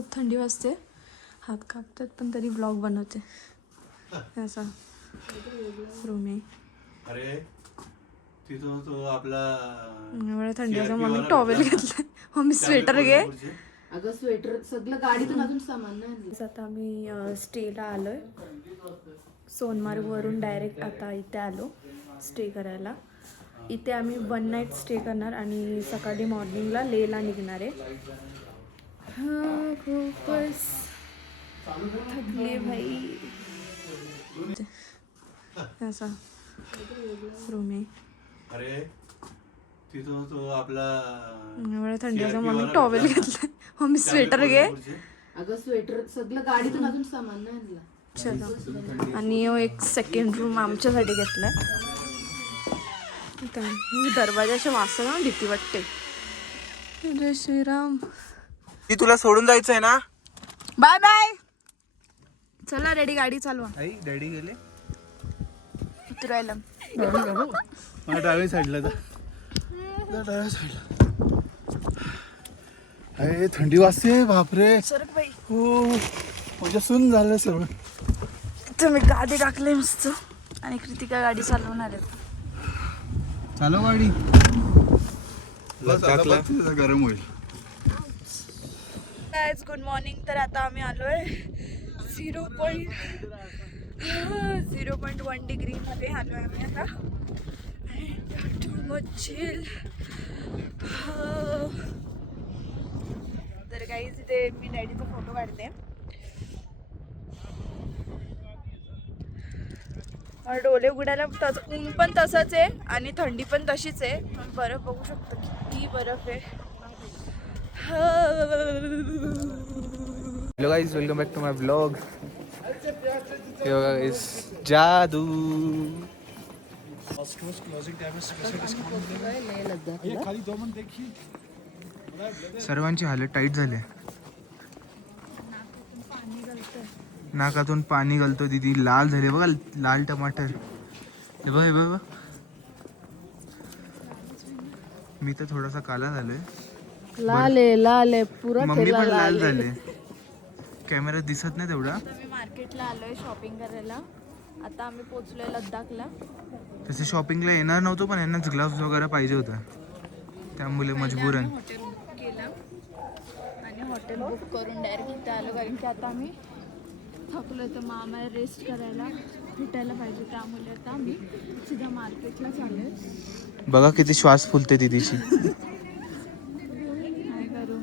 खूप थंडी वाजते, हात कापतात, पण तरी ब्लॉग बनवते. असा रूम आहे. अरे तिथं तो आपला एवढ्या थंडी असं मम्मी टॉवेल घेतलं. मम्मी स्वेटर घे. अगं स्वेटर सगळं गाडीतून अजून सामान नाही. आता आम्ही स्टेला आलोय. सोनमार्ग वरून डायरेक्ट आता इथे आलो स्टे करायला. इथे आम्ही 1 नाईट स्टे करणार आणि सकाळी मॉर्निंगला लेहला निघणार आहे. खूपच थकले भाई. असा रूम आहे. अरे तिथं तो आपला एवढ्या थंडी असं मम्मी टॉवेल घेतलं. मम्मी स्वेटर घे. अगं स्वेटर सगळं गाडीतून अजून सामान नाही. चला. आणि एक सेकंड रूम आमच्यासाठी घेतलाय. दरवाजाच्या वासाला भीती वाटते. जय श्रीराम. ती तुला सोडून जायचंय ना. Bye bye. चला रेडी, गाडी चालवा. आई डॅडी गेले उतरायला. डाव्या साईडला डाव्या साईडला. अरे थंडी वाजते बापरे. सरक बाई. हो म्हणजे सुन झालं सर्व. तुम्ही गाडी टाकले मस्त आणि कृतिका गाडी चालवणार आहे. चालव गाडी. गरम होईल. Guys good morning. तर आता आम्ही आलोय 0.1 डिग्री मध्ये आलोय आम्ही आता. Too much chill. तर गाईज इथे मी डॅडीचा फोटो काढते. डोले उघडायला ऊन पण तसंच आहे आणि थंडी पण तशीच आहे. पण बर्फ बघू शकतो किती बर्फ आहे. Hello guys, welcome back to my blog. हे बघा गाईज, जादू. सर्वांची हालत टाईट झाली. नाकातून पाणी गळतो. दीदी लाल झाले बघा, लाल टमाटर. हे बघ हे बघ. मी तर थोडासा काला झालोय. लाल आहे पुरा. मम्मी पण लाल झाले. कॅमेरा दिसत नाही तेवढा. मी मार्केटला आलोय शॉपिंग करायला. आता आम्ही पोहोचलोय लद्दाखला. तसे शॉपिंगला येणार नव्हतो, पण यांनाच ग्लव्स वगैरे पाहिजे होता, त्यामुळे मजबूरन हॉटेल बुक केलं आणि हॉटेल बुक करून डायरेक्ट इथे आलो. कारण की आता आम्ही थकलो तर मग आम्हाला रेस्ट करायला भेटायला पाहिजे. त्यामुळे आता आम्ही सीधा मार्केटला चाललोय. बघा किती श्वास फुलते दीदीची. काय करू.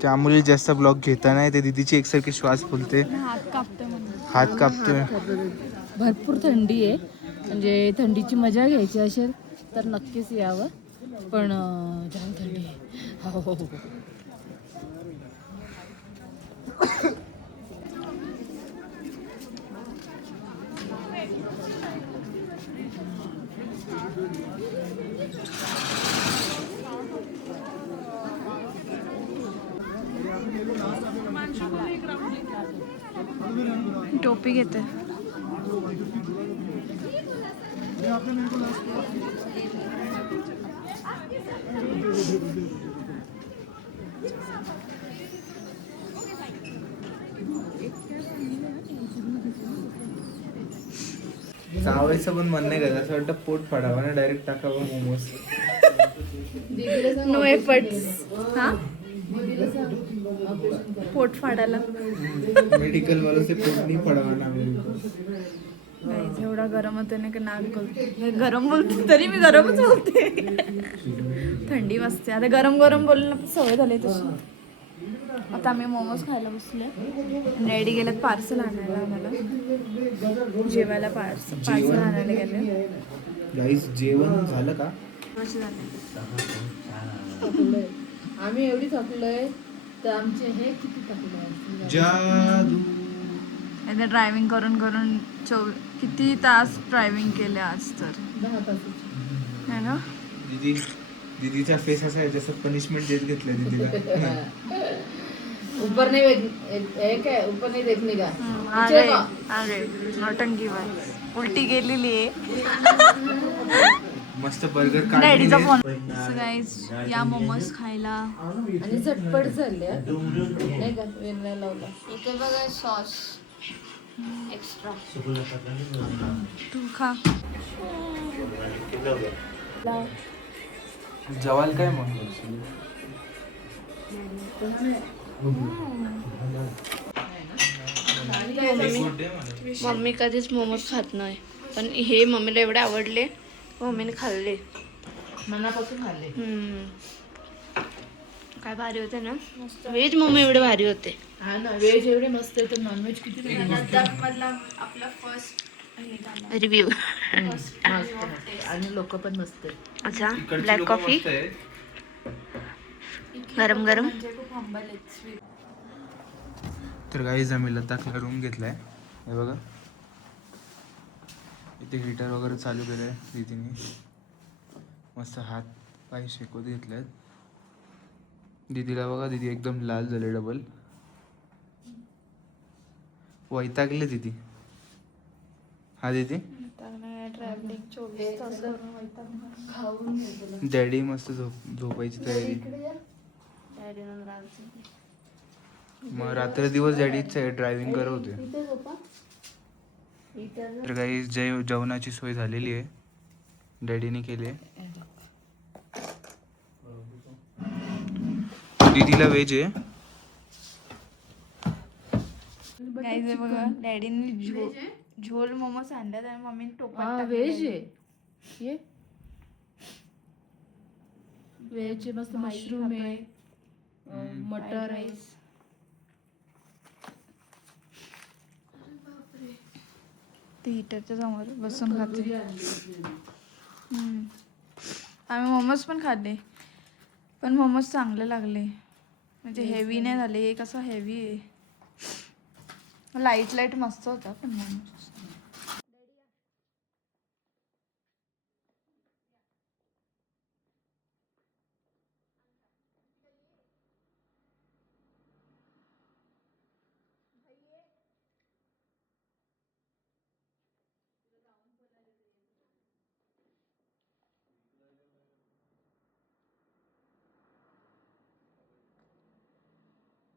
त्यामुळे जास्त ब्लॉग घेता नाही. ते दीदीची एकसारखी श्वास फुलते, हात कापतोय म्हणून. हात कापतोय. भरपूर थंडी आहे. म्हणजे थंडीची मजा घ्यायची असेल तर नक्कीच यावं. पण जाम थंडी आहे. हो. टोपी घेते. चावायचं पण मन नाही करत. असं वाटतं पोट फाडावं ना, डायरेक्ट टाकावं मोमोज. No efforts. हा पोट फाडायला. मेडिकल वालों से पोट नहीं फाडावा ना मेरे को. गाईज एवढा गरम होते ना की नाक गळते. गरम बोलते तरी मी गरमच बोलते. थंडी वाजते. आता गरम गरम बोलणं पण सवय झाली तशी. आता आम्ही मोमोज खायला बसले. रेडी गेलेत पार्सल आणायला. आम्हाला जेवायला पार्सल आणायला गेले. गाईस जेवण झालं का. आम्ही एवढी थकलोय तर आमचे हे किती थकलोय. जादू. आता ड्रायव्हिंग करून करून किती तास ड्रायव्हिंग केले आज तर. 10 तास है ना. दीदीचा फेस असा आहे जसं पनिशमेंट देत घेतलं दीदीला. ऊपर नहीं एक है, ऊपर नहीं देखने का. अरे नौटंकी बाई. उलटी गेलेली आहे. मस्त बर्गर डॅडीचा काढले. फोन. सो गाईज या मोमोज खायला. आणि झटपट झाले नाही का वेळ नाही लावला. इथे बघा सॉस एक्स्ट्रा. तू खा. जवाल काय मग? मम्मी कधीच मोमोज खात नाही, पण हे मम्मीला एवढे आवडले, मम्मीने खाल्ले. मनापासून खाल्ले. काय भारी होते ना. व्हेज मोमो एवढे भारी होते. हा ना, व्हेज एवढे मस्त आहे तर नॉनव्हेज किती आपला फर्स्ट रिव्ह्यू. आणि लोक पण मस्त आहे. अच्छा, ब्लॅक कॉफी गरम गरम. तर गाईज आम्ही लद्दाखला रूम घेतलाय. हे बघा इथे हीटर वगैरे चालू केलंय दीदीने. मस्त हात पाय शेकवत घेतलेत. दीदीला बघा, दीदी एकदम लाल झाले डबल. वैतागले दीदी. हा दीदी. डॅडी मस्त झोपायची तयारी. मग रात्र दिवस डॅडीच ड्रायव्हिंग करत होते. तर काही जेवणाची सोय झालेली आहे, डॅडीने केली आहे. दीदीला व्हेज आहे. गाईज बघा, डॅडीने झोल मोमोज आणल्यात आणि मम्मीने टोपात व्हेज आहे. ये व्हेज मस्त मशरूम आहे, मटर राईस. ते हिटरच्या समोर बसून खाते. आम्ही मोमोज पण खाल्ले, पण मोमोज चांगले लागले. म्हणजे हेवी नाही झाले. हे कसं हेवी आहे. लाईट लाईट मस्त होता पण मोमोज.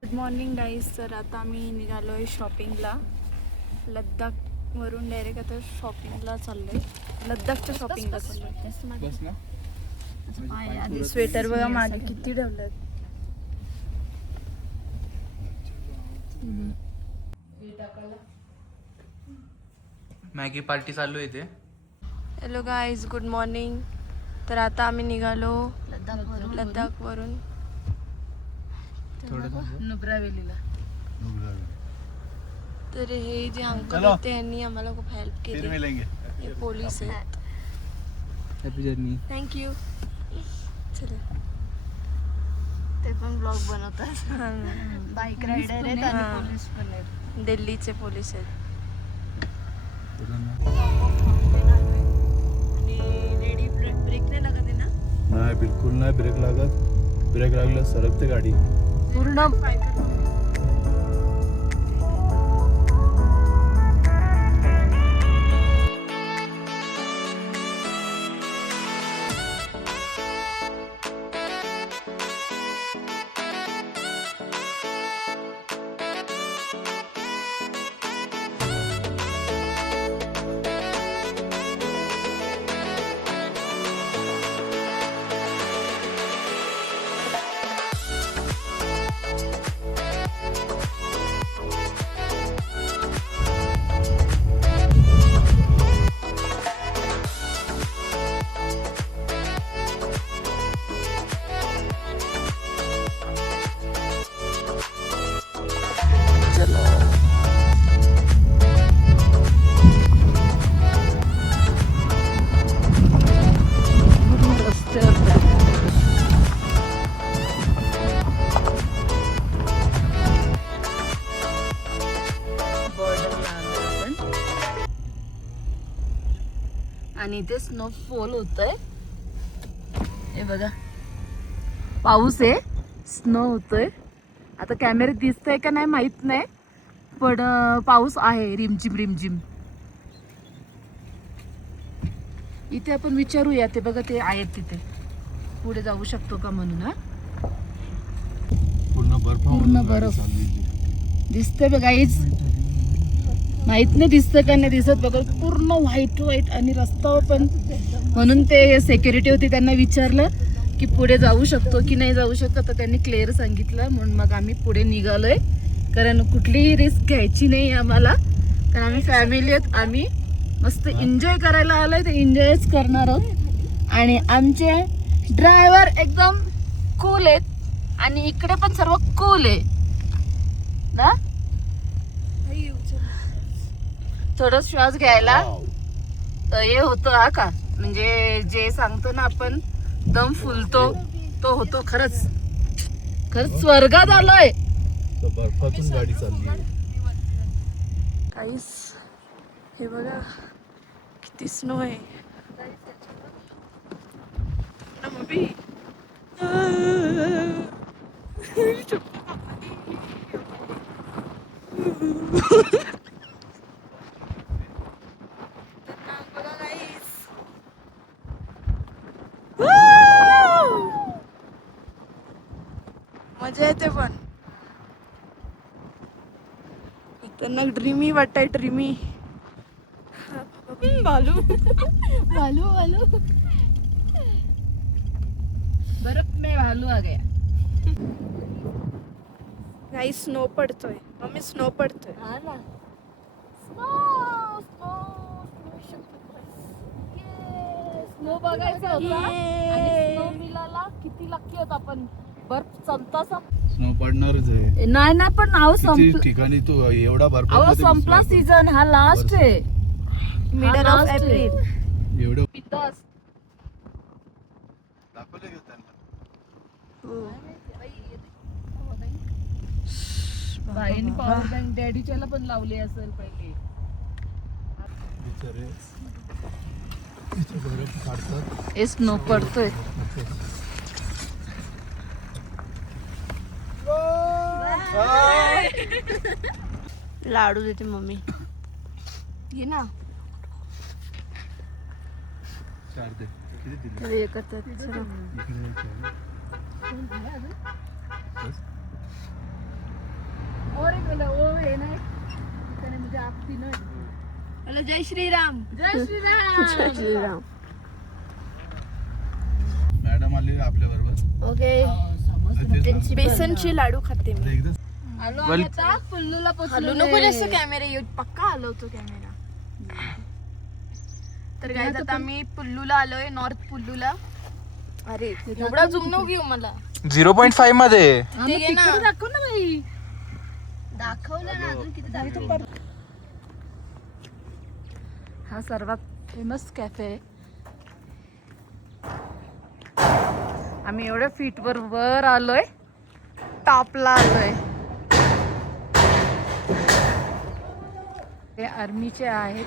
Good morning guys. तर आता आम्ही निघालो आहे शॉपिंगला. लद्दाखवरून डायरेक्ट आता शॉपिंगला चाललो आहे. लद्दाखच्या शॉपिंगला चाललो आहे. बस ना. आधी स्वेटर बघा माझे किती ठेवलेत. मॅगी पार्टी चालू आहे इथे. Hello guys, good morning. तर आता आम्ही निघालो लद्दाखवरून. नुब्रा व्हॅलीला. तर हे जे अंकल होते यांनी आम्हाला खूप हेल्प केली. हे पोलीस आहेत. Happy journey. थँक्यू. चला, ते पण ब्लॉग बनवतात. बाईक रायडर आहेत आणि पोलीस पण आहेत. दिल्लीचे पोलीस आहेत. रेडी ब्रेक नाही लागत आहे ना? नाही, बिलकुल नाही ब्रेक लागत. ब्रेक लागला सरकते गाडी पूर्ण. आणि इथे स्नोफॉल होतोय. हे बघा, पाऊस आहे, स्नो होतोय. आता कॅमेरे दिसतंय का नाही माहित नाही, पण पाऊस आहे रिमझिम रिमझिम. इथे आपण विचारूया, ते बघा ते आहेत तिथे, पुढे जाऊ शकतो का म्हणून. हा पूर्ण पूर्ण बर्फ दिसतंय बघा, काहीच माहित नाही दिसतं का नाही दिसत बघा, पूर्ण व्हाईट व्हाईट. आणि रस्त्यावर पण, म्हणून ते सेक्युरिटी होती, त्यांना विचारलं की पुढे जाऊ शकतो की नाही जाऊ शकतो, तर त्यांनी क्लिअर सांगितलं. म्हणून मग आम्ही पुढे निघालोय, कारण कुठलीही रिस्क घ्यायची नाही आम्हाला, कारण आम्ही फॅमिली आहेत, आम्ही मस्त एन्जॉय करायला आलोय, तर एन्जॉयच करणार आहोत. आणि आमचे ड्रायव्हर एकदम कूल आहेत, आणि इकडे पण सर्व कूल आहे ना. थोडं श्वास घ्यायला हे होतं हा का, म्हणजे जे सांगतो ना आपण दम फुलतो तो होतो. खरंच खरंच स्वर्गात आलोय. बर्फातून गाडी चालली आहे. काहीच हे बघा किती स्नो आहे ना मम्मी. बघा guys. मजा येते पण त्यांना ड्रीमी वाटतंय, ड्रीमी. बालू बालू बालू बर्फ में भालू आ गया. काही स्नो पडतोय मम्मी, स्नो पडतोय. स्नो बघायचा होता आणि स्नो मिळाला. किती लकी होत आपण. बर्फ संपता स्नो पडणारच आहे. नाही ना, पण अहो किती ठिकाणी तू एवढा बर्फ संपला सीझन, हा लास्ट आहे. Middle of April. एवढं पितास दाखवलं का त्यांना? बाईने पॉवर बँक डॅडीच्याला पण लावली असेल पहिले. बिचारे इथे बर्फ काढतात. हे स्नो पडतोय. लाडू देते मम्मी, घे ना. चार दे. किती दिले? तर हे करतात चला. इकडे यायचं आहे. बस. और एक वाला वो है ना, त्याने मुझे आपती ना. हॅलो, जय श्रीराम. जय श्रीराम. जय श्रीराम. मॅडम आले आपल्या बरोबर. ओके, बेसनचे लाडू खाते मी. एकदा आलो आम्ही आता कुल्लूला हलू पोहोचलो. नको जास्त कॅमेरा येऊ, पक्का हलवतो कॅमेरा. तर काय आता आम्ही पुल्लूला आलोय, नॉर्थ पुल्लूला. अरे एवढा झूम नको घेऊ मला. 0.5 मध्ये ते घे ना. दाखव ना बाई. दाखवलं ना, अजून किती दाखवतो. हा सर्वात फेमस कॅफे आहे. आम्ही एवढ्या फीट वर आलोय, टॉपला आलोय. ते आर्मीचे आहेत.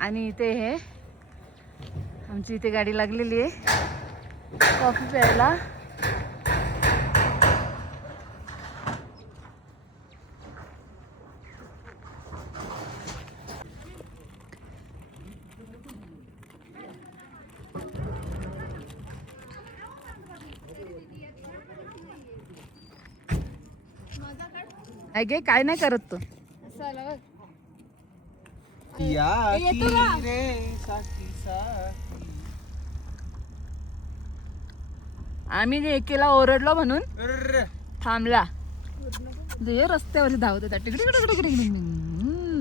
आणि इथे हे आमची इथे गाडी लागलेली आहे कॉफी प्यायला. गे काय नाही करत तो. आम्ही एकेला ओरडलो म्हणून थांबला. जे रस्त्यावर धावत होता तिकडे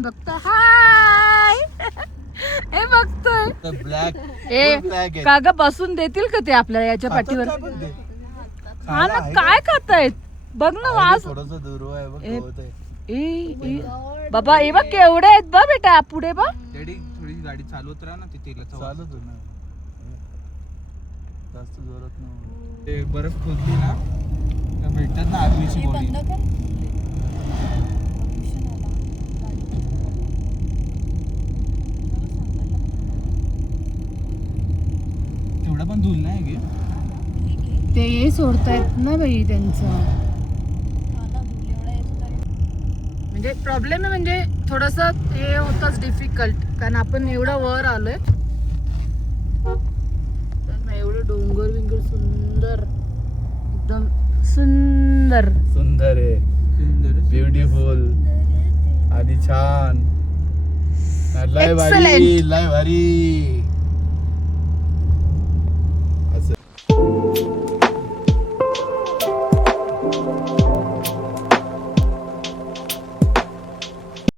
बघता. हाय हे बघतोय. ब्लॅक का ग बसून देतील का ते आपल्याला याच्या पाठीवर. हा ना, काय खातायत बघ ना. वास थोडंसं दूर आहे बघ. ए, गवत आहे. बाबा हे बघ केवढे आहेत बा बेटा. पुढे बा. डॅडी थोडी गाडी चालवत राहा ना, ते तेलाचं वास. चालत ना जास्त जोरात नाही. ते बर्फ खोदली ना तर भेटतात ना आर्मीची बॉडी. तेवढा पण धूल नाही गे. ते सोडतायत ना बाई त्यांचं. म्हणजे प्रॉब्लेम आहे, म्हणजे थोडस हे होतच डिफिकल्ट. कारण आपण एवढा वर आलोय. एवढं डोंगर बिंगर सुंदर, एकदम सुंदर. सुंदर आहे, ब्युटिफुल आणि छान. लय भारी, लय भारी.